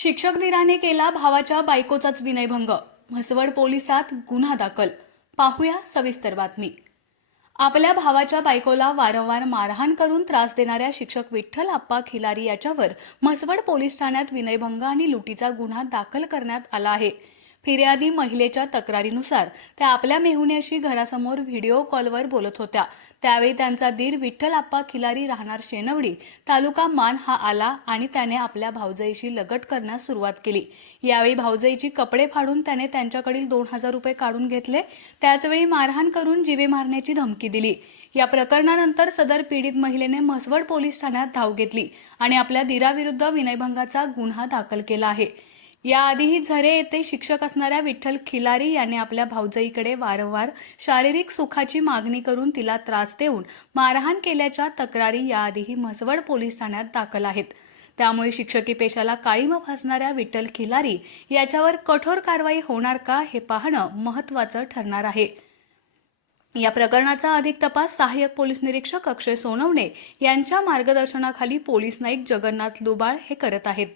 शिक्षक दिराने केला भावाच्या बायकोचाच विनयभंग. म्हसवड पोलिसात गुन्हा दाखल. पाहूया सविस्तर बातमी. आपल्या भावाच्या बायकोला वारंवार मारहाण करून त्रास देणाऱ्या शिक्षक विठ्ठल आप्पा खिलारी याच्यावर म्हसवड पोलीस ठाण्यात विनयभंग आणि लुटीचा गुन्हा दाखल करण्यात आला आहे. फिर्यादी महिलेच्या तक्रारीनुसार त्या आपल्या मेहुण्याशी घरासमोर व्हिडिओ कॉलवर बोलत होत्या. त्यावेळी त्यांचा दीर विठ्ठल आप्पा खिलारी राहणार शेनवडी तालुका मान हा आला आणि त्याने आपल्या भाऊजाईशी लगट करण्यास सुरुवात केली. यावेळी भाऊजाईची कपडे फाडून त्याने त्यांच्याकडील दोन हजार रुपये काढून घेतले. त्याचवेळी मारहाण करून जीवे मारण्याची धमकी दिली. या प्रकरणानंतर सदर पीडित महिलेने म्हसवड पोलीस ठाण्यात धाव घेतली आणि आपल्या दिराविरुद्ध विनयभंगाचा गुन्हा दाखल केला आहे. याआधीही झरे येथे शिक्षक असणाऱ्या विठ्ठल खिलारी याने आपल्या भाऊजाईकडे वारंवार शारीरिक सुखाची मागणी करून तिला त्रास देऊन मारहाण केल्याच्या तक्रारी याआधीही म्हसवड पोलीस ठाण्यात दाखल आहेत. त्यामुळे शिक्षकी पेशाला काळीम फासणाऱ्या विठ्ठल खिलारी याच्यावर कठोर कारवाई होणार का हे पाहणं महत्त्वाचं ठरणार आहे. या प्रकरणाचा अधिक तपास सहाय्यक पोलीस निरीक्षक अक्षय सोनवणे यांच्या मार्गदर्शनाखाली पोलीस नाईक जगन्नाथ लुबाळ हे करत आहेत.